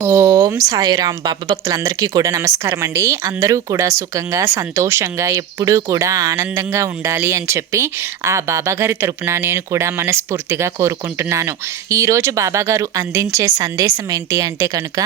ఓం సాయిరాం. బాబా భక్తులందరికీ కూడా నమస్కారం అండి అందరూ కూడా సుఖంగా సంతోషంగా ఎప్పుడూ కూడా ఆనందంగా ఉండాలి అని చెప్పి ఆ బాబాగారి తరపున నేను కూడా మనస్ఫూర్తిగా కోరుకుంటున్నాను. ఈరోజు బాబాగారు అందించే సందేశం ఏంటి అంటే కనుక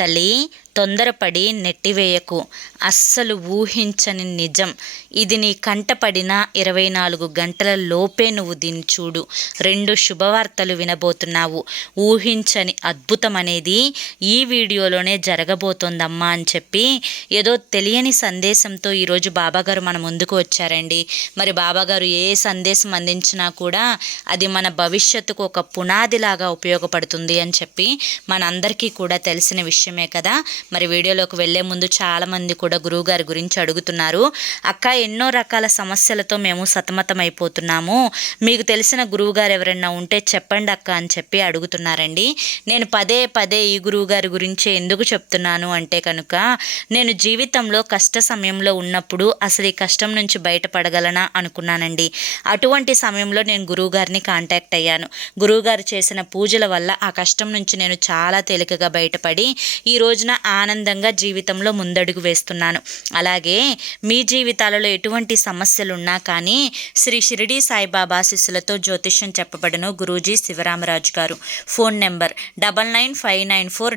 తల్లి తొందరపడి నెట్టివేయకు అస్సలు ఊహించని నిజం. ఇది నీ కంటపడిన ఇరవై నాలుగు గంటల లోపే నువ్వు దీన్ని చూడు. రెండు శుభవార్తలు వినబోతున్నావు. ఊహించని అద్భుతం అనేది ఈ వీడియోలోనే జరగబోతోందమ్మా అని చెప్పి ఏదో తెలియని సందేశంతో ఈరోజు బాబాగారు మన ముందుకు వచ్చారండి. మరి బాబాగారు ఏ సందేశం అందించినా కూడా అది మన భవిష్యత్తుకు ఒక పునాదిలాగా ఉపయోగపడుతుంది అని చెప్పి మనందరికీ కూడా తెలిసిన విషయమే కదా. మరి వీడియోలోకి వెళ్ళే ముందు చాలామంది కూడా గురువుగారి గురించి అడుగుతున్నారు. అక్క ఎన్నో రకాల సమస్యలతో మేము సతమతం అయిపోతున్నాము మీకు తెలిసిన గురువుగారు ఎవరైనా ఉంటే చెప్పండి అక్క అని చెప్పి అడుగుతున్నారండి. నేను పదే పదే ఈ గురువుగారు గారి గురించి ఎందుకు చెప్తున్నాను అంటే కనుక నేను జీవితంలో కష్ట సమయంలో ఉన్నప్పుడు అసలు ఈ కష్టం నుంచి బయటపడగలనా అనుకున్నానండి. అటువంటి సమయంలో నేను గురువుగారిని కాంటాక్ట్ అయ్యాను. గురువుగారు చేసిన పూజల వల్ల ఆ కష్టం నుంచి నేను చాలా తేలికగా బయటపడి ఈ రోజున ఆనందంగా జీవితంలో ముందడుగు వేస్తున్నాను. అలాగే మీ జీవితాలలో ఎటువంటి సమస్యలు ఉన్నా కానీ శ్రీ షిరిడి సాయిబాబా శిష్యులతో జ్యోతిష్యం చెప్పబడను గురూజీ శివరామరాజు గారు. Phone number double nine five nine four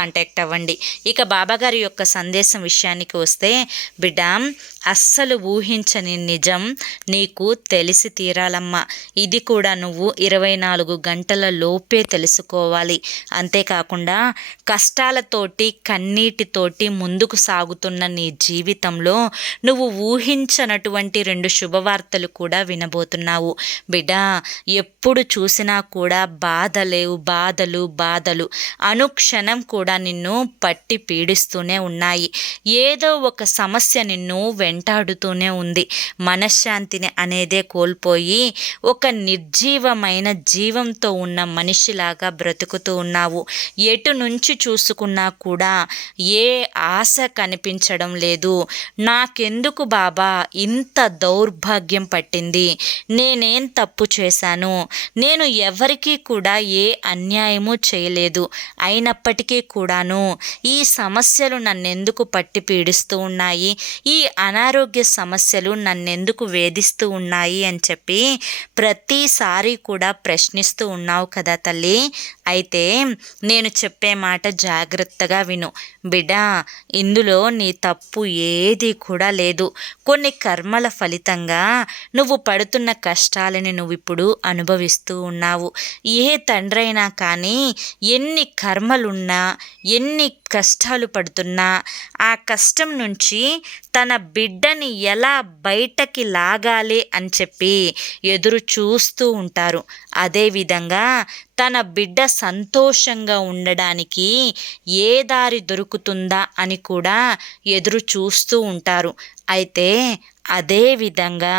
contact అవ్వండి. ఇక బాబాగారి యొక్క సందేశం విషయానికి వస్తే బిడ్డ అస్సలు ఊహించని నిజం నీకు తెలిసి తీరాలమ్మా. ఇది కూడా నువ్వు ఇరవై నాలుగు గంటల లోపే తెలుసుకోవాలి. అంతేకాకుండా కష్టాలతోటి కన్నీటితోటి ముందుకు సాగుతున్న నీ జీవితంలో నువ్వు ఊహించనటువంటి రెండు శుభవార్తలు కూడా వినబోతున్నావు. బిడ్డ ఎప్పుడు చూసినా కూడా బాధలేవు బాధలు బాధలు. అనుక్షణం కూడా నిన్ను పట్టి పీడిస్తూనే ఉన్నాయి. ఏదో ఒక సమస్య నిన్ను వెంటాడుతూనే ఉంది. మనశ్శాంతిని అనేదే కోల్పోయి ఒక నిర్జీవమైన జీవంతో ఉన్న మనిషిలాగా బ్రతుకుతూ ఉన్నావు. ఎటు నుంచి చూసుకున్నా కూడా ఏ ఆశ కనిపించడం లేదు. నాకెందుకు బాబా ఇంత దౌర్భాగ్యం పట్టింది? నేనేం తప్పు చేశాను? నేను ఎవరికీ కూడా ఏ అన్యాయము చేయలేదు. అయినప్పటికీ కూడాను. ఈ సమస్యలు నన్నెందుకు పట్టి పీడిస్తూ ఉన్నాయి? ఈ అనారోగ్య సమస్యలు నన్నెందుకు వేధిస్తూ ఉన్నాయి అని చెప్పి ప్రతిసారి కూడా ప్రశ్నిస్తూ ఉన్నావు కదా తల్లి. అయితే నేను చెప్పే మాట జాగ్రత్తగా విను. బిడ్డ ఇందులో నీ తప్పు ఏది కూడా లేదు. కొన్ని కర్మల ఫలితంగా నువ్వు పడుతున్న కష్టాలని నువ్వు ఇప్పుడు అనుభవిస్తూ ఉన్నావు. ఏ తండ్రైనా కానీ ఎన్ని కర్మలున్నా ఎన్ని కష్టాలు పడుతున్నా ఆ కష్టం నుంచి తన బిడ్డని ఎలా బయటకి లాగాలి అని చెప్పి ఎదురు చూస్తూ ఉంటారు. అదేవిధంగా తన బిడ్డ సంతోషంగా ఉండడానికి ఏ దారి దొరుకుతుందా అని కూడా ఎదురు చూస్తూ ఉంటారు. అయితే అదే విధంగా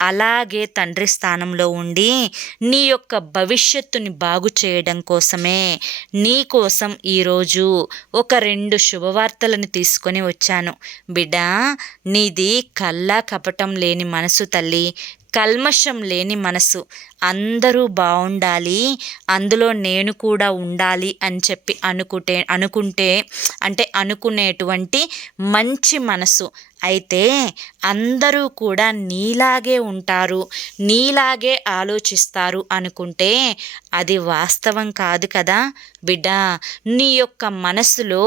అలాగే తండ్రి స్థానంలో ఉండి నీ యొక్క భవిష్యత్తుని బాగు చేయడం కోసమే నీ కోసం ఈరోజు ఒక రెండు శుభవార్తలను తీసుకొని వచ్చాను. బిడ్డ నీది కల్లా కపటం లేని మనసు తల్లి కల్మషం లేని మనసు. అందరూ బాగుండాలి అందులో నేను కూడా ఉండాలి అని చెప్పి అనుకుంటే అనుకుంటే అంటే అనుకునేటువంటి మంచి మనసు. అయితే అందరూ కూడా నీలాగే ఉంటారు నీలాగే ఆలోచిస్తారు అనుకుంటే అది వాస్తవం కాదు కదా బిడ్డ. నీ యొక్క మనసులో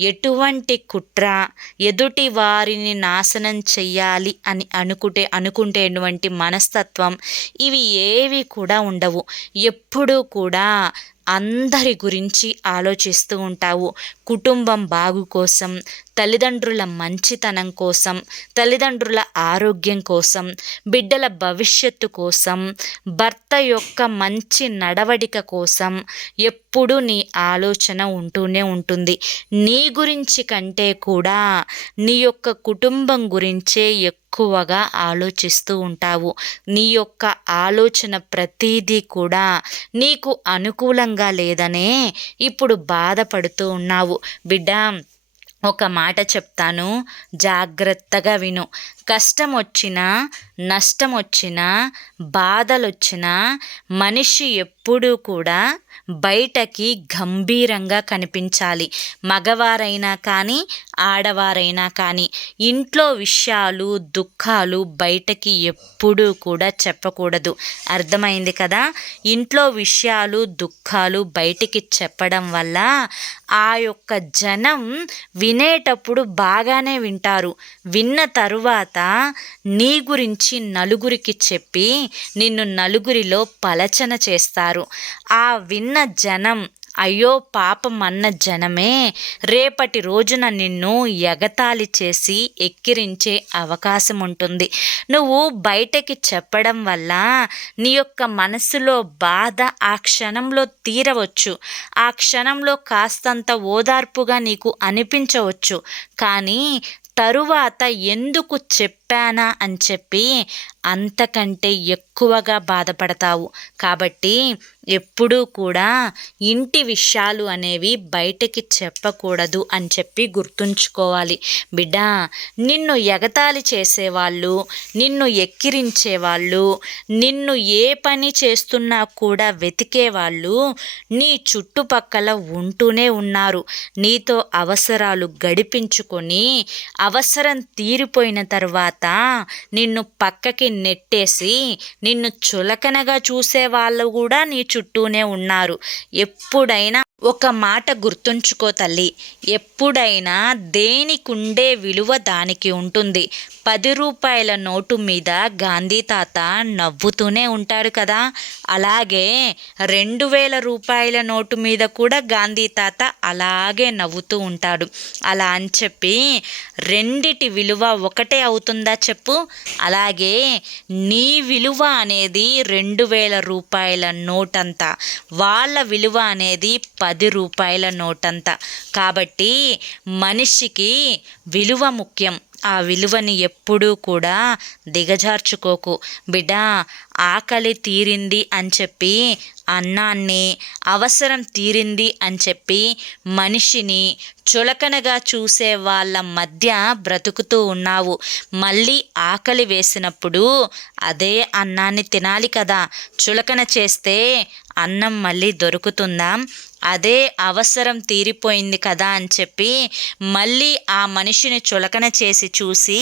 ఎటువంటి కుట్ర ఎదుటి వారిని నాశనం చెయ్యాలి అని అనుకుంటే అనుకుంటేటువంటి మనస్తత్వం ఇవి ఏవి కూడా ఉండవు. ఎప్పుడూ కూడా అందరి గురించి ఆలోచిస్తూ ఉంటావు. కుటుంబం బాగు కోసం తల్లిదండ్రుల మంచితనం కోసం తల్లిదండ్రుల ఆరోగ్యం కోసం బిడ్డల భవిష్యత్తు కోసం భర్త యొక్క మంచి నడవడిక కోసం ఎప్పుడు నీ ఆలోచన ఉంటూనే ఉంటుంది. నీ గురించి కంటే కూడా నీ యొక్క కుటుంబం గురించే ఎక్కువగా ఆలోచిస్తూ ఉంటావు. నీ యొక్క ఆలోచన ప్రతీదీ కూడా నీకు అనుకూలంగా లేదనే ఇప్పుడు బాధపడుతూ ఉన్నావు. బిడ్డ ఒక మాట చెప్తాను. జాగ్రత్తగా విను. కష్టం వచ్చినా నష్టం వచ్చినా బాధలు వచ్చినా మనిషి ఎప్పుడూ కూడా బయటకి గంభీరంగా కనిపించాలి. మగవారైనా కానీ ఆడవారైనా కానీ ఇంట్లో విషయాలు దుఃఖాలు బయటకి ఎప్పుడూ కూడా చెప్పకూడదు. అర్థమైంది కదా? ఇంట్లో విషయాలు దుఃఖాలు బయటికి చెప్పడం వల్ల ఆ యొక్క జనం వినేటప్పుడు బాగానే వింటారు. విన్న తరువాత నీ గురించి నలుగురికి చెప్పి నిన్ను నలుగురిలో పలచన చేస్తారు. ఆ విన్న జనం అయ్యో పాపం అన్న జనమే రేపటి రోజున నిన్ను ఎగతాళి చేసి ఎక్కిరించే అవకాశం ఉంటుంది నువ్వు బయటకి చెప్పడం వల్ల నీ యొక్క మనసులో బాధ ఆ క్షణంలో తీరవచ్చు. ఆ క్షణంలో కాస్తంత ఓదార్పుగా నీకు అనిపించవచ్చు. కానీ తరువాత ఎందుకు చెప్పానా అని చెప్పి అంతకంటే ఎక్కువగా బాధపడతావు. కాబట్టి ఎప్పుడూ కూడా ఇంటి విషయాలు అనేవి బయటకి చెప్పకూడదు అని చెప్పి గుర్తుంచుకోవాలి. బిడ్డ నిన్ను ఎగతాళి చేసేవాళ్ళు నిన్ను ఎక్కిరించేవాళ్ళు నిన్ను ఏ పని చేస్తున్నా కూడా వెతికేవాళ్ళు నీ చుట్టుపక్కల ఉంటూనే ఉన్నారు. నీతో అవసరాలు గడిపించుకొని అవసరం తీరిపోయిన తర్వాత నిన్ను పక్కకి నెట్టేసి నిన్ను చులకనగా చూసే వాళ్ళు కూడా నీ చుట్టూనే ఉన్నారు. ఎప్పుడైనా ఒక మాట గుర్తుంచుకో తల్లి. ఎప్పుడైనా దేనికుండే విలువ దానికి ఉంటుంది. పది రూపాయల నోటు మీద గాంధీ తాత నవ్వుతూనే ఉంటాడు కదా. అలాగే రెండు వేల రూపాయల నోటు మీద కూడా గాంధీ తాత అలాగే నవ్వుతూ ఉంటాడు. అలా అని చెప్పి రెండిటి విలువ ఒకటే అవుతుందా చెప్పు? అలాగే నీ విలువ అనేది రెండు వేల రూపాయల నోటంతా. వాళ్ళ విలువ అనేది పది పది రూపాయల నోటంత. కాబట్టి మనిషికి విలువ ముఖ్యం. ఆ విలువని ఎప్పుడూ కూడా దిగజార్చుకోకు. బిడ్డ ఆకలి తీరింది అని చెప్పి అన్నాన్ని అవసరం తీరింది అని చెప్పి మనిషిని చులకనగా చూసే వాళ్ళ మధ్య బ్రతుకుతూ ఉన్నావు. మళ్ళీ ఆకలి వేసినప్పుడు అదే అన్నాన్ని తినాలి కదా. చులకన చేస్తే అన్నం మళ్ళీ దొరుకుతుందా? అదే అవసరం తీరిపోయింది కదా అని చెప్పి మళ్ళీ ఆ మనిషిని చులకన చేసి చూసి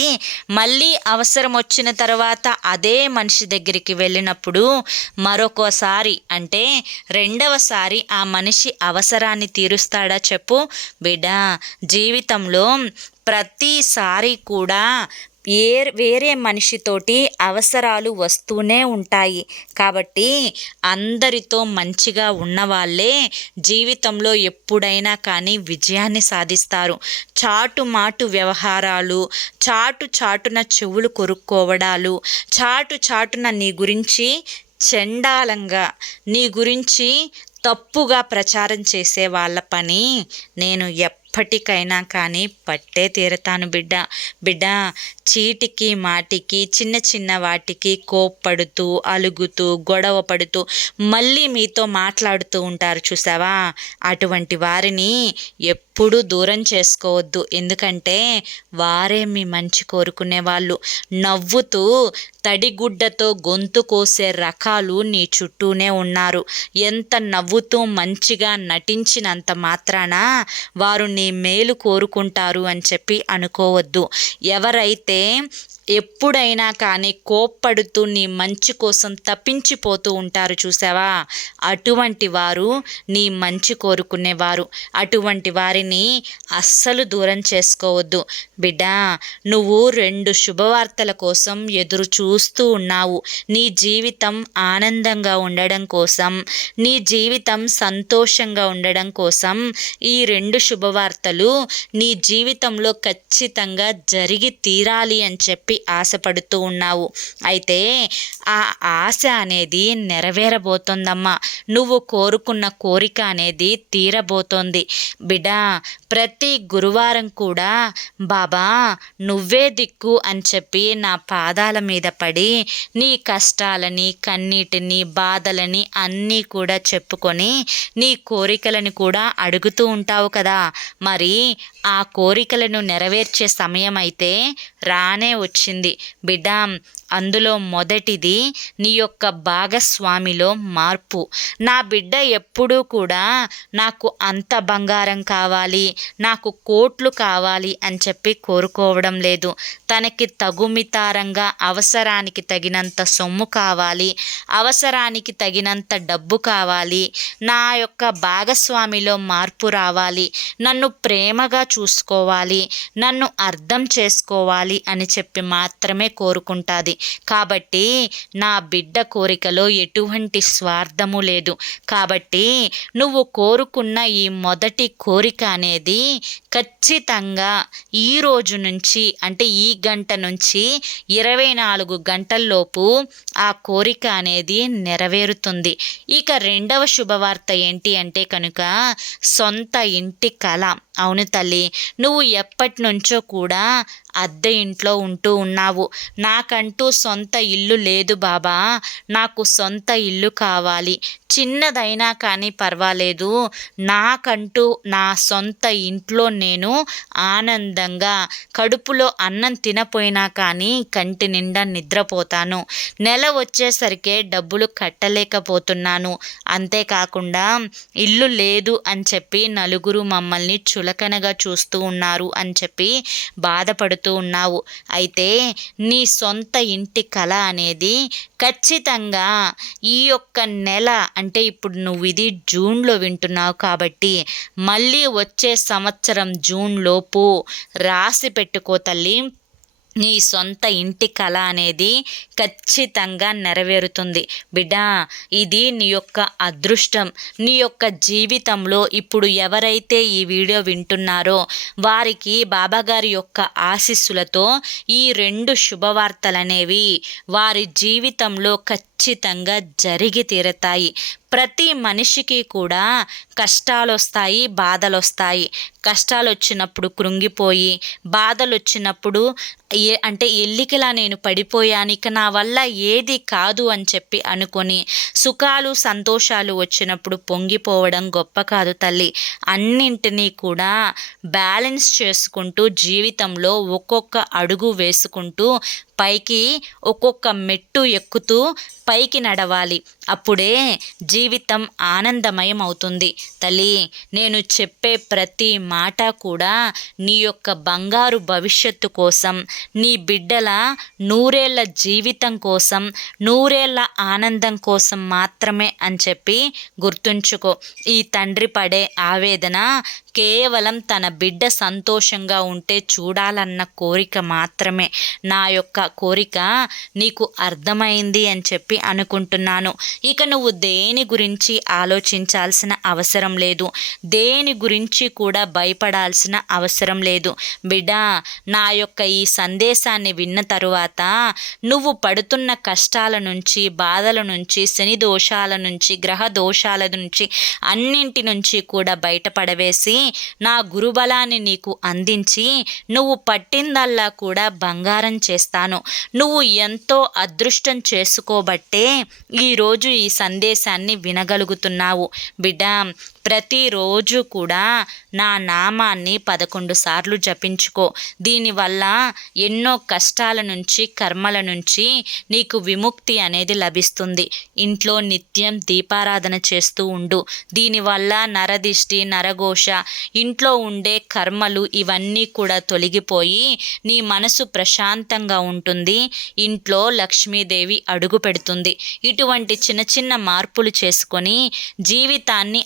మళ్ళీ అవసరం వచ్చిన తర్వాత అదే మనిషి దగ్గరికి వెళ్ళినప్పుడు మరొకసారి అంటే రెండవసారి ఆ మనిషి అవసరాన్ని తీరుస్తాడా చెప్పు. బిడ్డా జీవితంలో ప్రతిసారి కూడా ఏ వేరే మనిషితోటి అవసరాలు వస్తూనే ఉంటాయి. కాబట్టి అందరితో మంచిగా ఉన్నవాళ్ళే జీవితంలో ఎప్పుడైనా కానీ విజయాన్ని సాధిస్తారు. చాటు మాటు వ్యవహారాలు చాటు చాటున చెవులు కొరుక్కోవడాలు చాటు చాటున నీ గురించి చండాలంగా నీ గురించి తప్పుగా ప్రచారం చేసే వాళ్ళ పని నేను ఎప్పటికైనా కానీ పట్టే తీరతాను బిడ్డ. బిడ్డ చీటికి మాటికి చిన్న చిన్న వాటికి కోప్పడుతూ అలుగుతూ గొడవ పడుతూ మళ్ళీ మీతో మాట్లాడుతూ ఉంటారు చూసావా? అటువంటి వారిని ఎప్పుడు దూరం చేసుకోవద్దు. ఎందుకంటే వారే మీ మంచి కోరుకునే వాళ్ళు. నవ్వుతూ తడిగుడ్డతో గొంతు కోసే రకాలు నీ చుట్టూనే ఉన్నారు. ఎంత నవ్వుతూ మంచిగా నటించినంత మాత్రాన వారు నీ మేలు కోరుకుంటారు అని చెప్పి అనుకోవద్దు. ఎవరైతే ఎప్పుడైనా కానీ కోప్పడుతూ నీ మంచి కోసం తప్పించిపోతూ ఉంటారు చూసావా? అటువంటి వారు నీ మంచి కోరుకునేవారు. అటువంటి వారిని అస్సలు దూరం చేసుకోవద్దు. బిడ్డా నువ్వు రెండు శుభవార్తల కోసం ఎదురు చూస్తూ ఉన్నావు. నీ జీవితం ఆనందంగా ఉండడం కోసం నీ జీవితం సంతోషంగా ఉండడం కోసం ఈ రెండు శుభవార్తలు నీ జీవితంలో ఖచ్చితంగా జరిగి తీరాలి అని చెప్పి ఆశపడుతూ ఉన్నావు. అయితే ఆ ఆశ అనేది నెరవేరబోతోందమ్మా. నువ్వు కోరుకున్న కోరిక అనేది తీరబోతోంది. బిడా ప్రతి గురువారం కూడా బాబా నువ్వే దిక్కు అని చెప్పి నా పాదాల మీద పడి నీ కష్టాలని కన్నీటిని బాధలని అన్నీ కూడా చెప్పుకొని నీ కోరికలను కూడా అడుగుతూ ఉంటావు కదా. మరి ఆ కోరికలను నెరవేర్చే సమయం అయితే రానే వచ్చింది. బిడ్డ అందులో మొదటిది నీ యొక్క భాగస్వామిలో మార్పు. నా బిడ్డ ఎప్పుడూ కూడా నాకు అంత బంగారం కావాలి నాకు కోట్లు కావాలి అని చెప్పి కోరుకోవడం లేదు. తనకి తగుమితారంగా అవసరానికి తగినంత సొమ్ము కావాలి అవసరానికి తగినంత డబ్బు కావాలి నా యొక్క భాగస్వామిలో మార్పు రావాలి నన్ను ప్రేమగా చూసుకోవాలి నన్ను అర్థం చేసుకోవాలి అని చెప్పి మాత్రమే కోరుకుంటుంది. కాబట్టి నా బిడ్డ కోరికలో ఎటువంటి స్వార్థము లేదు. కాబట్టి నువ్వు కోరుకున్న ఈ మొదటి కోరిక అనేది ఖచ్చితంగా ఈ రోజు నుంచి అంటే ఈ గంట నుంచి ఇరవై నాలుగు గంటల్లోపు ఆ కోరిక అనేది నెరవేరుతుంది. ఇక రెండవ శుభవార్త ఏంటి అంటే కనుక సొంత ఇంటి కళ. అవును తల్లి నువ్వు ఎప్పటి నుంచో కూడా అద్దె ఇంట్లో ఉంటూ ఉన్నావు. నాకంటూ సొంత ఇల్లు లేదు బాబా. నాకు సొంత ఇల్లు కావాలి. చిన్నదైనా కానీ పర్వాలేదు. నాకంటూ నా సొంత ఇంట్లో నేను ఆనందంగా కడుపులో అన్నం తినపోయినా కానీ కంటి నిండా నిద్రపోతాను. నెల వచ్చేసరికే డబ్బులు కట్టలేకపోతున్నాను. అంతేకాకుండా ఇల్లు లేదు అని చెప్పి నలుగురు మమ్మల్ని చులకనగా చూస్తూ ఉన్నారు అని చెప్పి బాధపడుతూ ఉన్నావు. అయితే నీ సొంత ఇంటి కళ అనేది ఖచ్చితంగా ఈ యొక్క నెల అంటే ఇప్పుడు నువ్వు ఇది జూన్లో వింటున్నావు కాబట్టి మళ్ళీ వచ్చే సంవత్సరం జూన్లోపు రాసి పెట్టుకో తల్లి. నీ సొంత ఇంటి కళ అనేది ఖచ్చితంగా నెరవేరుతుంది. బిడ్డా ఇది నీ యొక్క అదృష్టం. నీ యొక్క జీవితంలో ఇప్పుడు ఎవరైతే ఈ వీడియో వింటున్నారో వారికి బాబాగారి యొక్క ఆశీస్సులతో ఈ రెండు శుభవార్తలనేవి వారి జీవితంలో ఖచ్చితంగా జరిగి తీరతాయి. ప్రతి మనిషికి కూడా కష్టాలు వస్తాయి బాధలు వస్తాయి కష్టాలు వచ్చినప్పుడు కృంగిపోయి బాధలు వచ్చినప్పుడు ఏ అంటే ఎల్లికలా నేను పడిపోయాను ఇక నా వల్ల ఏది కాదు అని చెప్పి అనుకొని సుఖాలు సంతోషాలు వచ్చినప్పుడు పొంగిపోవడం గొప్ప కాదు తల్లి. అన్నింటినీ కూడా బ్యాలెన్స్ చేసుకుంటూ జీవితంలో ఒక్కొక్క అడుగు వేసుకుంటూ పైకి ఒక్కొక్క మెట్టు ఎక్కుతూ పైకి నడవాలి. అప్పుడే జీవితం ఆనందమయం అవుతుంది తల్లి నేను చెప్పే ప్రతి మాట కూడా నీ యొక్క బంగారు భవిష్యత్తు కోసం నీ బిడ్డల నూరేళ్ళ జీవితం కోసం నూరేళ్ళ ఆనందం కోసం మాత్రమే అని చెప్పి గుర్తుంచుకో. ఈ తండ్రి పడే ఆవేదన కేవలం తన బిడ్డ సంతోషంగా ఉంటే చూడాలన్న కోరిక మాత్రమే. నా యొక్క కోరిక నీకు అర్థమైంది అని చెప్పి అనుకుంటున్నాను. ఇక నువ్వు దేని గురించి ఆలోచించాల్సిన అవసరం లేదు. దేని గురించి కూడా భయపడాల్సిన అవసరం లేదు. బిడ్డ నా యొక్క ఈ సందేశాన్ని విన్న తరువాత నువ్వు పడుతున్న కష్టాల నుంచి బాధల నుంచి శని దోషాల నుంచి గ్రహ దోషాల నుంచి అన్నింటి నుంచి కూడా బయటపడవేసి నా గురుబలాన్ని నీకు అందించి నువ్వు పట్టిందల్లా కూడా బంగారం చేస్తాను. నువ్వు ఎంతో అదృష్టం చేసుకోబట్టే ఈరోజు ఈ సందేశాన్ని వినగలుగుతున్నావు. బిడ్డ ప్రతిరోజు కూడా నా నామాన్ని పదకొండు సార్లు జపించుకో. దీనివల్ల ఎన్నో కష్టాల నుంచి కర్మల నుంచి నీకు విముక్తి అనేది లభిస్తుంది. ఇంట్లో నిత్యం దీపారాధన చేస్తూ ఉండు. దీనివల్ల నరదిష్టి నరఘోష ఇంట్లో ఉండే కర్మలు ఇవన్నీ కూడా తొలగిపోయి నీ మనసు ప్రశాంతంగా ఉంటుంది. ఇంట్లో లక్ష్మీదేవి అడుగు పెడుతుంది. ఇటువంటి చిన్న చిన్న మార్పులు చేసుకొని జీవితాన్ని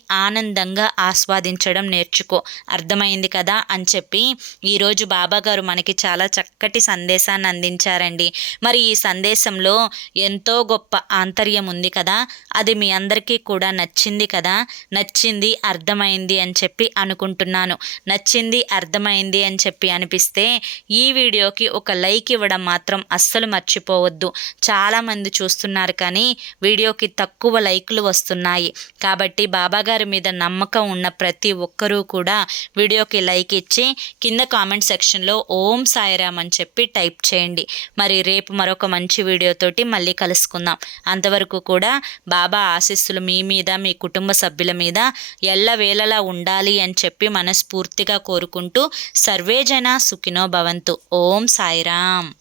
ఆనందంగా ఆస్వాదించడం నేర్చుకో. అర్థమైంది కదా? అని చెప్పి ఈరోజు బాబాగారు మనకి చాలా చక్కటి సందేశాన్ని అందించారండి. మరి ఈ సందేశంలో ఎంతో గొప్ప ఆంతర్యం ఉంది కదా? అది మీ అందరికీ కూడా నచ్చింది కదా? నచ్చింది అర్థమైంది అని చెప్పి అనుకుంటున్నాను. నచ్చింది అర్థమైంది అని చెప్పి అనిపిస్తే ఈ వీడియోకి ఒక లైక్ ఇవ్వడం మాత్రం అస్సలు మర్చిపోవద్దు. చాలామంది చూస్తున్నారు కానీ వీడియోకి తక్కువ లైక్లు వస్తున్నాయి. కాబట్టి బాబాగారి మీద నమ్మకం ఉన్న ప్రతి ఒక్కరూ కూడా వీడియోకి లైక్ ఇచ్చి కింద కామెంట్ సెక్షన్లో ఓం సాయిరామ్ అని చెప్పి టైప్ చేయండి. మరి రేపు మరొక మంచి వీడియోతోటి మళ్ళీ కలుసుకుందాం. అంతవరకు కూడా బాబా ఆశీస్సులు మీ మీద మీ కుటుంబ సభ్యుల మీద ఎల్లవేళలా ఉండాలి అని చెప్పి మనస్ఫూర్తిగా కోరుకుంటూ సర్వేజన సుఖినో భవంతు. ఓం సాయిరామ్.